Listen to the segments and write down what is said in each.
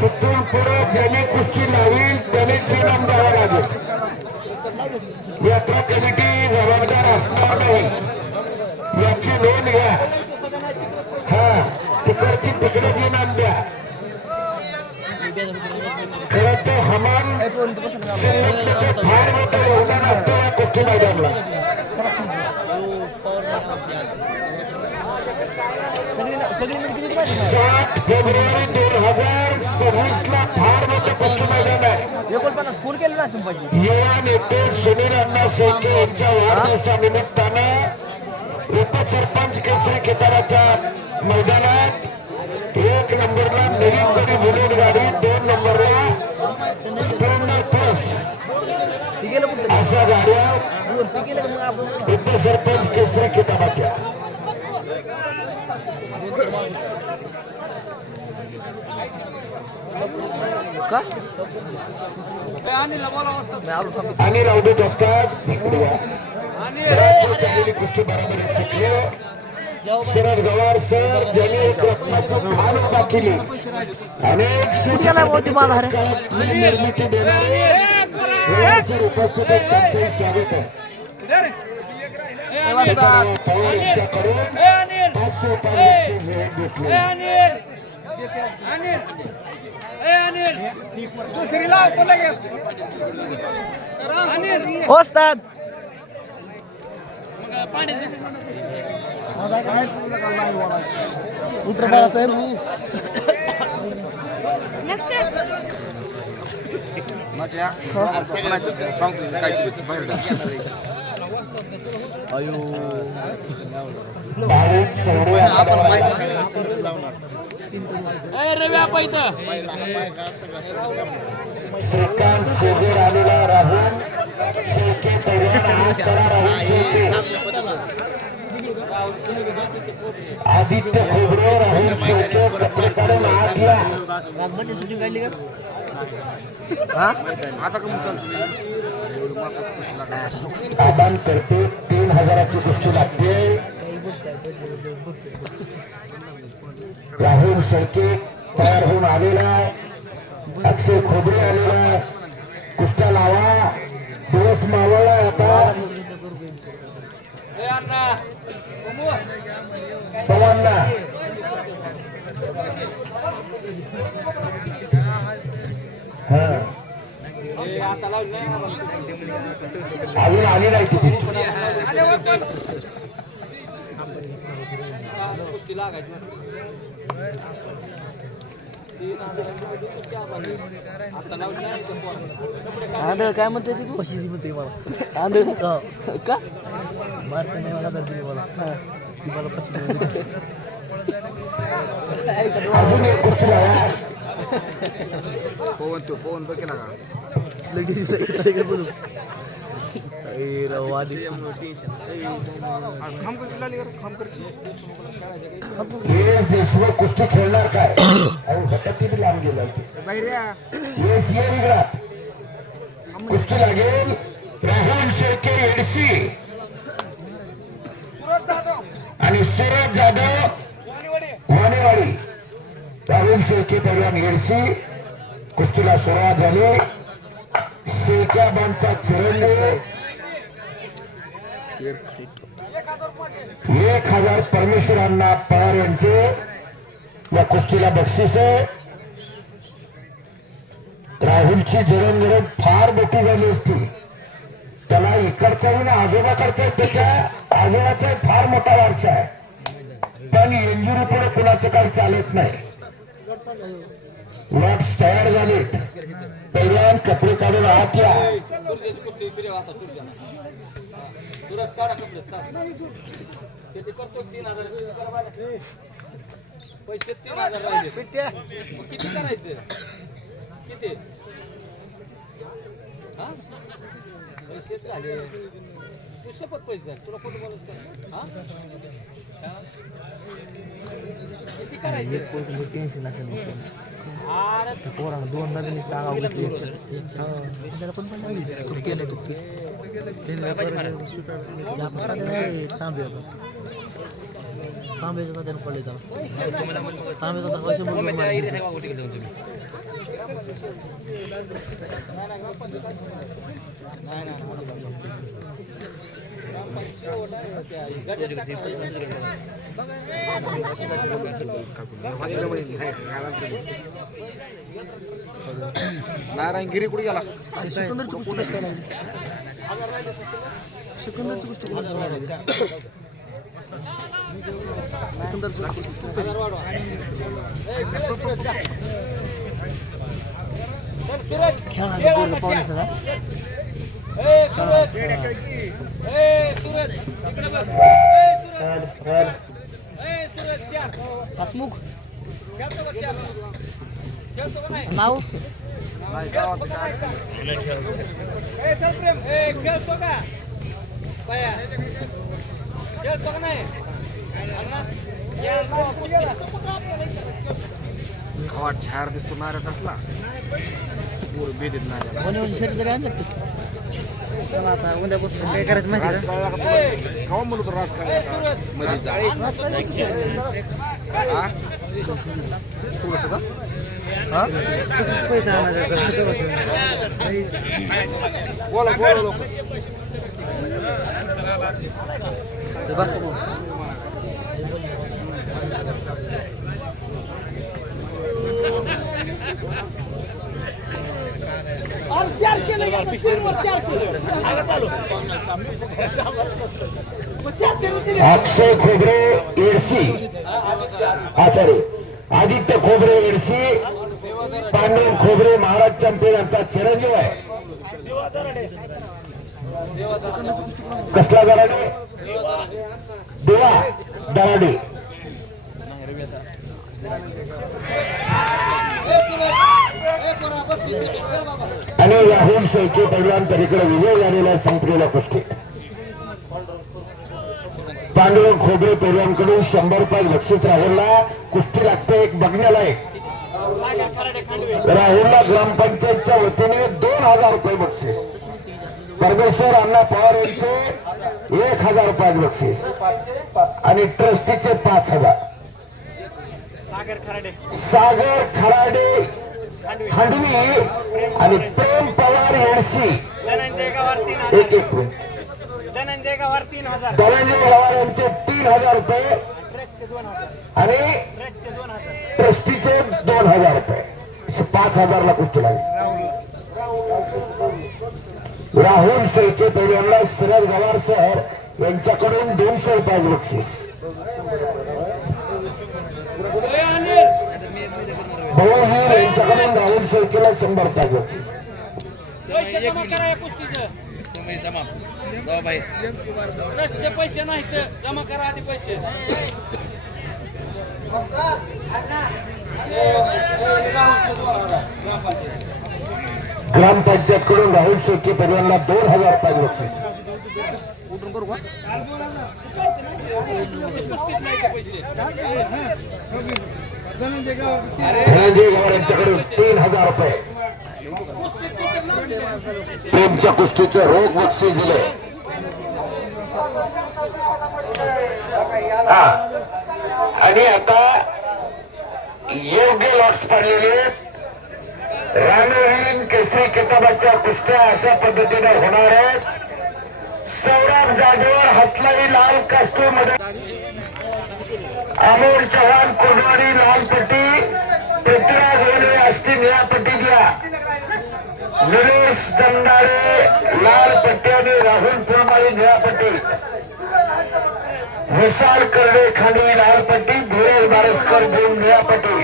तिथून पुढे ज्याने कुस्ती लावील त्याने 3 इनाम द्यावा लागेल. यात्रा कमिटी जबाबदार असणार नाही याची नोंद घ्या. हा तिकडची तिकडे 3 इनाम द्या. खरं तर हमान संघटनेचं फार मोठं योगदान असतं या कुस्ती मैदानाला. 7 फेब्रुवारी 2026 ला फार मोठं कुस्ती मैदान आहे. फोन केला ना संभाजी युवा नेते सुनील अण्णा शेळके यांच्या वाढदिवसानिमित्तानं उपसरपंच केसरी किताबाच्या मैदानात 1 नंबरला नवीन गडी बुलेट गाडी, 2 नंबरला स्प्लेंडर प्लस अशा गाड्या उपसरपंच केसरी किताबाच्या. का आणि राऊदीत असतात कुस्ती बरोबर शिकले शरद गवार सर ज्यांनी एक रत्नाची खाण उभा केली. अनेक निर्मिती देणारे उपस्थित त्यांचे स्वागत आहे. ओस्ताद उतर बाळासाहेब श्रीकांत शेगेर आलेला राहुल शेळके तयार हात करा. राहुल शेळके आदित्य खोबरे राहुल शेळके कपडे काढून हात घ्या. राजबाची शूटिंग काढली का आबांतर्फे 3000ची कुस्ती लागते. राहुल शेळके तयार होऊन आलेला, अक्षय खोबरे आलेला. कुस्त्या लावा, दिवस मावळला आता. पवांना अजून आली नाही ती आंधळ काय म्हणते तू कशी म्हणते मला आंधळ का मारत नाही मला तर दिली मला ती मला प्रश्न अजून एक कुस्ती लावा. पवन बघ केला का लगेच बोलू देशमुख कुस्ती खेळणार काय भटकती बी लांब गेला वेगळा कुस्ती लागेल. राहुल शेळके एडसी आणि सूरज जाधव वाणेवाडी. राहुल शेळके पैलवान एडसी कुस्तीला सुरुवात झाली. शेळक्याबांचा चिरंजीव 1000 परमेश्वरांना पवार यांचे या कुस्तीला बक्षीस आहे. राहुलची जडणघडण फार मोठी झाली असती. त्याला इकडचा ना आजोबाकडचा त्याच्या आजोबाचा फार मोठा वारसा आहे. पण इंजुरी पुढे कुणाचं काही चालत नाही. वॉट्स तयार झालेत. पहिल्यान कपडे काढून आत या. पैसे 3000 राहिले किती करायचं किती हा पैसे झाले तू शपथ पैसे झाले तुला कुठं बोलत हा किती करायचं टेन्शन असेल अरे पोरानं 2दा त्यांनी टाळा घेतली त्याला पण केलं तू थांबे तांब्याचा त्यानं पडले त्याला तांब्याचा तर पैसे म्हणून नारायणगिरी कुठे गेला सिकंदरची गोष्ट कसं काय लागली सिकंदरची गोष्ट कसं काय लागली सिकंदरचं खेळायचं बोललं पाहुणे सगळा हसमुख नाव खवाट छार दिसतो नाऱ्यात असला बेदीत नाऱ्या बनवून शरीर तरी आणलं चला आता उद्यापासून काय करायचं माहिती खावा म्हणून तर रात मध्ये थोडंसं का हा कसं पैसा आणायचा बोला बोला लोक बस अक्षय खोबरे एडशी आचार्य आदित्य खोबरे एडशी पांडुरंग खोबरे महाराज चंपेल यांचा चिरंजीव आहे कसला दराडे देवा दराडे आणि राहुल शेळके पैलवान तरीकडे विजय झालेला संपलेला कुस्ती पांडुरंग खोबरे पैलवानकडून 100 रुपये बक्षीस राहुलला कुस्ती लागते एक बघण्याला एक राहुलला ग्रामपंचायतच्या वतीने 2000 रुपये बक्षीस परमेश्वर अण्णा पवार यांचे 1000 रुपये बक्षीस आणि ट्रस्टीचे 5000 सागर खराडे खांडवी आणि प्रेम पवार यांची एक मिनिट धनंजय पवार यांचे 3000 रुपये आणि ट्रस्टीचे 2000 रुपये 5000 ला कुस्ती लागली राहुल शेळके पैलवानला शरद गवार सर यांच्याकडून 200 रुपये बक्षीस भाऊवीर यांच्याकडून राहुल शेळकेला 100 रुपये बक्षीस पैसे नाहीत जमा करा आधी पैसे ग्रामपंचायत कडून राहुल शेळके पैलवानला 2000 रुपये बक्षीस धनंजय गवार यांच्याकडून 3000 रुपये प्रेमच्या कुस्तीचे रोख बक्षीस दिले आणि आता योग्य लॉट्स पडलेले रणवीर केसरी किताबाच्या कुस्त्या अशा पद्धतीने होणार आहेत सौरभ जाधवर हातलाई लाल कास्टूम मध्ये अमोल चव्हाण कोडवाडी लाल पट्टी पृथ्वीराज होणे अष्टी निळ्या पट्टीतल्या निलेश जंदाळे लाल पट्टी आणि राहुल फुलमाळी निळ्या पट्टी विशाल कर्डे खांडवी लाल पट्टी धीरज बारसकर दोन निळ्या पट्टी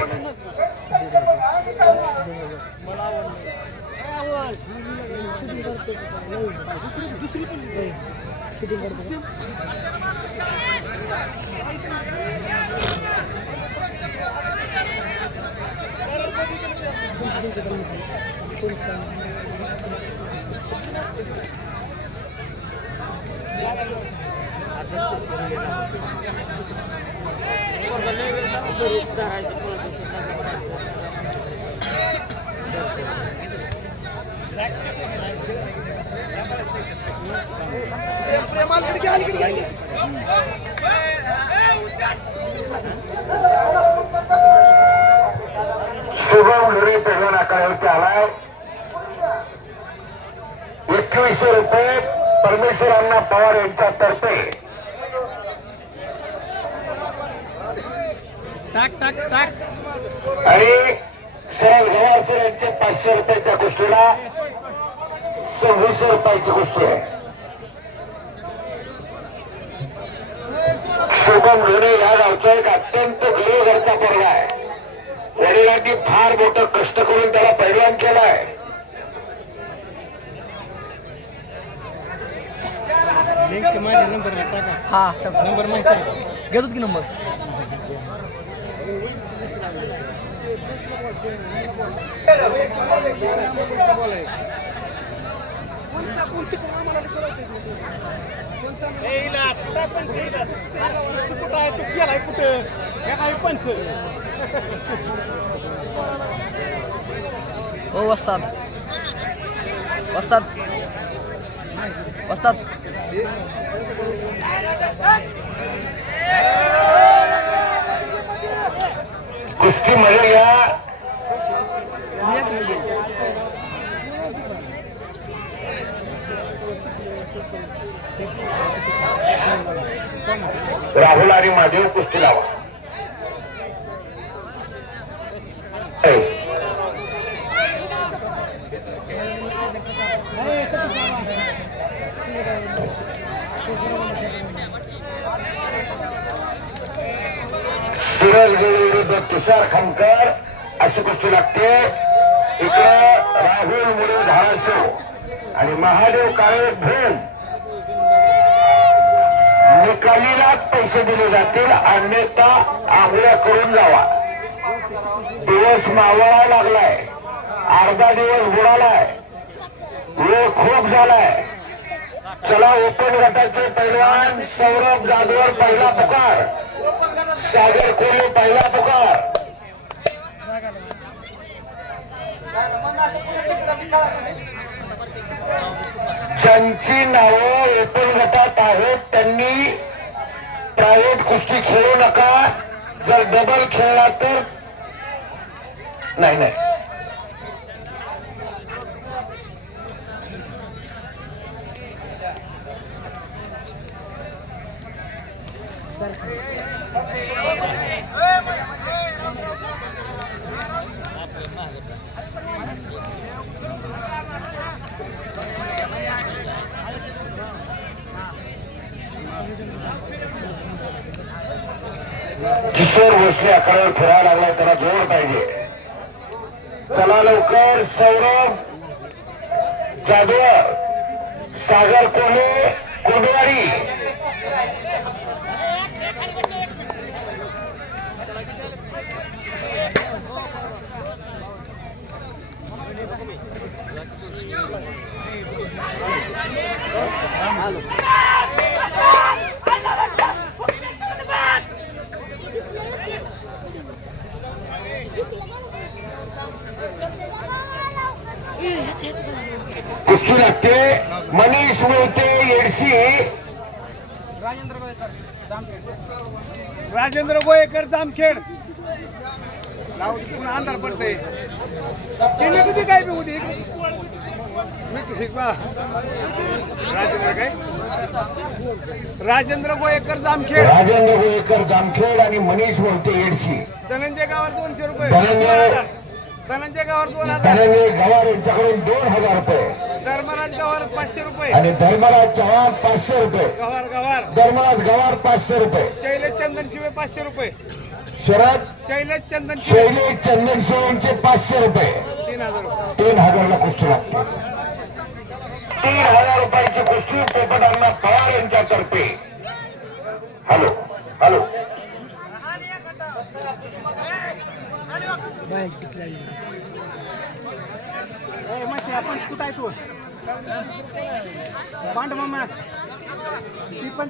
लोणी पहिल्या नाकावरती आलाय. 2100 रुपये परमेश्वर अण्णा पवार यांच्या तर्फे. आणि सरळ गवार सर यांचे 500 रुपये त्या कुस्तीला. 2600 रुपयाची कुस्ती आहे. शुभम लोणी या गावचा एक अत्यंत गरीबघरचा पोरगा आहे. वडिलांनी फार मोठं कष्ट करून त्याला पैलवान केलाय. हा नंबर माहिती आहे, घेतोच की नंबर. हो वस्ताद वस्ताद वस्ताद. कुस्तीमध्ये या राहुल आणि महादेव कुस्ती लावा. सूरज गोळे विरुद्ध तुषार खमकर अशी कुस्ती लागते. इकडे राहुल मुळे धाराशिव आणि महादेव काळे भूम. निकालीलाच पैसे दिले जातील, अन्यथा आंघोळ्या करून जावा. दिवस मावळा लागलाय, अर्धा दिवस बुडालाय, वेळ खूप झालाय. चला ओपन गटाचे पैलवान सौरभ जाधवर पहिला पुकार, सागर कोल्हे पहिला पुकार. ज्यांची नावं ओपन गटात आहेत त्यांनी प्रायव्हेट कुस्ती खेळू नका. जर डबल खेळला तर नाही. किशोर भोसले आखाड्यावर फिरायला लागलाय, त्याला जोर पाहिजे. चला लवकर. सौरभ जाधवर, सागर कोल्हे कोंडवाडी. कुस्ती लागते. मनीष मोहिते येडशी, राजेंद्र गोयेकर जामखेड. अंधार पडते किती काय बी होती राजेंद्र काय राजेंद्र गोयेकर जामखेड. राजेंद्र गोयेकर जामखेड आणि मनीष मोहिते येडशी. धनंजय गावावर 200 रुपये. धनंजय गावावर 2000. धनंजय गवार यांच्याकडून 2000 रुपये. धर्मराज गावावर 500 रुपये. आणि धर्मराज चव्हाण 500 रुपये. गवार धर्मराज गवार 500 रुपये. शैलेश चंदन शिवे 500 रुपये. शरद शैलेश चंदन शिवे शैलेश चंदनशिव यांचे 500 रुपये. 3000 रुपये. 3000 ला कुस्ती लागते. 3000 रुपयाची कुस्ती पोपट अण्णा पवार यांच्यातर्फे. Hello hello. आपण कुठं आहे तू पांड मामा ती पण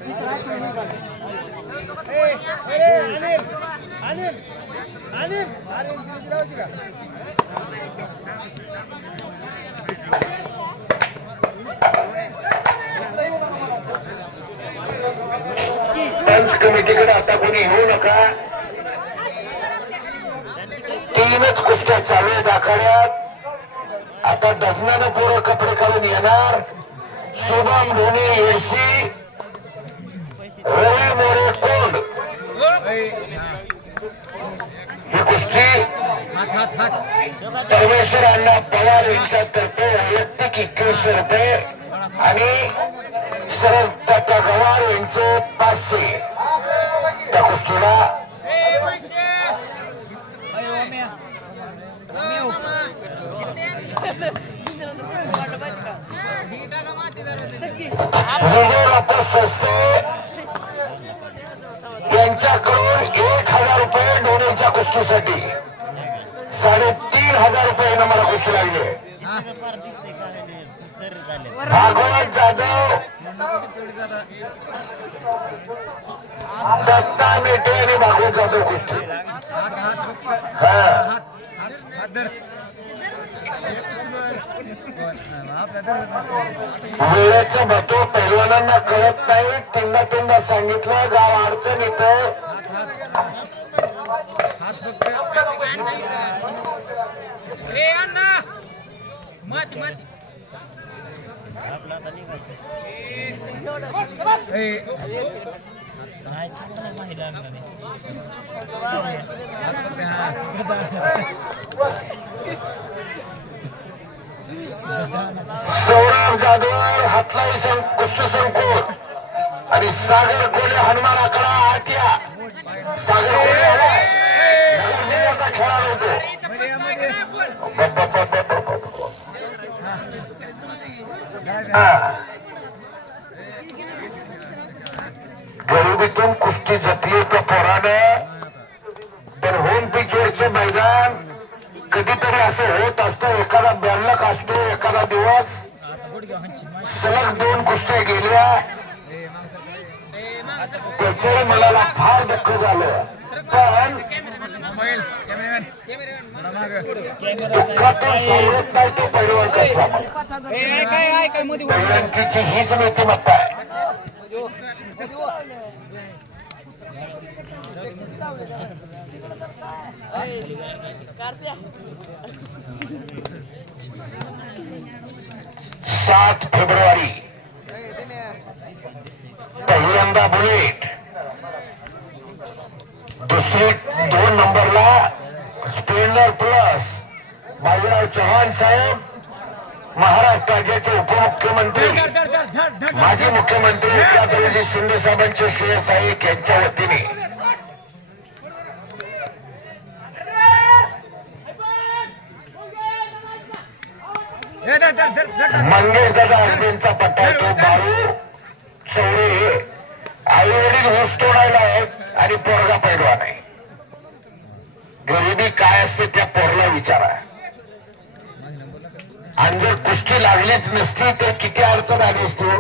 पंच कमिटीकडे आता कोणी येऊ नका. तीनच कुस्त्या चालू आहेत आखाड्यात. आता डझनानं पोरं कपडे काढून येणार. शुभम ढोणे येडशी, रवी मोरे कोंड ही कुस्ती परमेश्वर अण्णा पवार यांच्यातर्फे वैयक्तिक 2100 रुपये आणि शरद तात्या गवार यांचे 500 त्या कुस्तीला विजय बापू स्वस्ते यांच्याकडून 1000 रुपये ढोणेच्या कुस्तीसाठी. 3500 रुपये मला कुस्ती लागली. भागवत जाधव, दत्ता मेटे आणि भागवत जाधव कुस्ती. हा वेळेचं महत्व पैलवानांना कळत नाही. तीनदा सांगितलं गाव अडचण इथं. सौरभ जाधव हातलाई कुस्ती संकुल आणि सागर कोल्हे हनुमान आकडा आत्या. सागर कोल्हे नगर जिल्ह्याचा खेळाडू होतो. गरिबीतून कुस्ती जपली तर पोरानं. पण होम पिचवरचे मैदान कधीतरी असं होत असतं. एखादा बॅलक असतो. एखादा दिवस सलग 2 कुस्त्या गेल्या. त्याच्यावर मला फार दुःख झालं. पण दुःखातून सांगत नाही तो पैलवान कसा. पैलवानकीची हीच नीतिमत्ता आहे. सात फेब्रुवारी पहिल्यांदा बुलेट, दुसरी 2 नंबरला स्प्लेंडर प्लस. बाजीराव चव्हाण साहेब महाराष्ट्र राज्याचे उपमुख्यमंत्री, माजी मुख्यमंत्री एकनाथजी शिंदे साहेबांचे श्रेयसाहिक यांच्या वतीने मंगेश दादा अरबेंचा पट्टा तो बाळू चौरे. आई वडील ऊस तोडायला आहेत आणि पोरगा पैलवान आहे. गरिबी काय असते त्या पोरला विचारा. आणि जर कुस्ती लागलीच नसती तर किती अडचण आली असतो.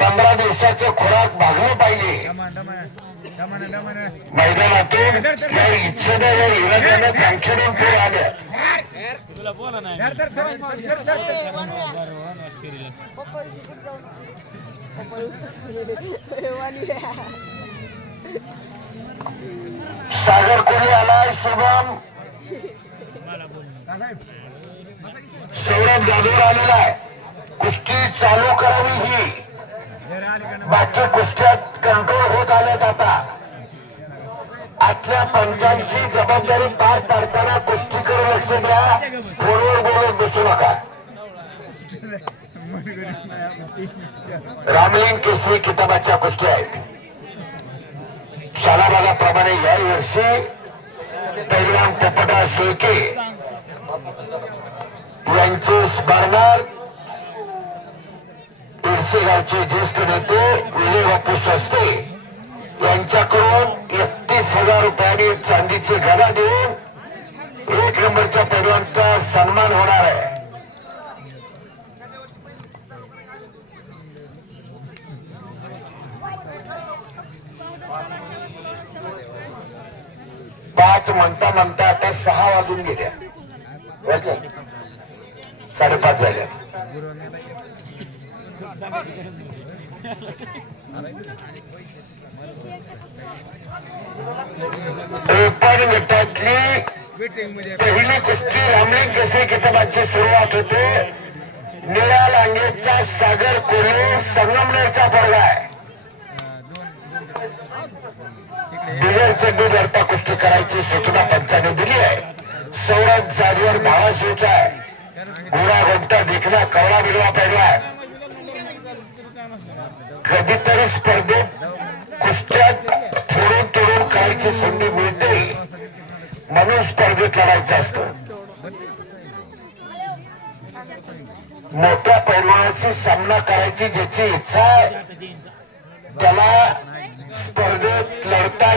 15 दिवसाचं खुराक भागलं पाहिजे. मैदानातून या इच्छेने या इराद्याने खांखेडून पूर आल्या. सागर कोल्हे आलाय. शुभम सौरभ जाधव आलेला आहे. कुस्ती चालू करावी ही. बाकी कुस्त्यात कंट्रोल होत आल्यात. आता आतल्या पंचांची जबाबदारी पार पाडताना कुस्तीकर लक्ष द्या. फोनवर बोलत बसू नका. रामलिंग केसरी किताबाच्या कुस्त्या आहेत. शालाबागाप्रमाणे याही वर्षी पैलवान पोपटराव शेळके यांचे स्मरणार्थ तिरसे गावचे ज्येष्ठ नेते विजय बापू स्वस्ते यांच्याकडून 31,000 रुपयांनी चांदीची गदा देऊन 1 नंबरच्या पैलवानचा सन्मान होणार आहे. पाच म्हणता म्हणता आता 6 वाजून गेल्या. 5:30 झाल्या. ओपन गटातली पहिली कुस्ती रामलिंग केसरी किताबाची सुरुवात होते. निळ्या लांगेच्या सागर कोल्हे संगमनेरचा पोरगा आहे. बिगर चड्डी धरता कुस्ती करायची सूचना पंचाने दिली आहे. सौरभ जाधवर धावाशिवचा आहे. घोडा घोमटा देखना कवळा बिलवा पहिला कधीतरी स्पर्धेत कुस्त्यात फोडून तोडून करायची संधी मिळते म्हणून स्पर्धेत लढायचं असतं. मोठ्या पैलवानाशी सामना करायची ज्याची इच्छा आहे त्याला स्पर्धेत लढता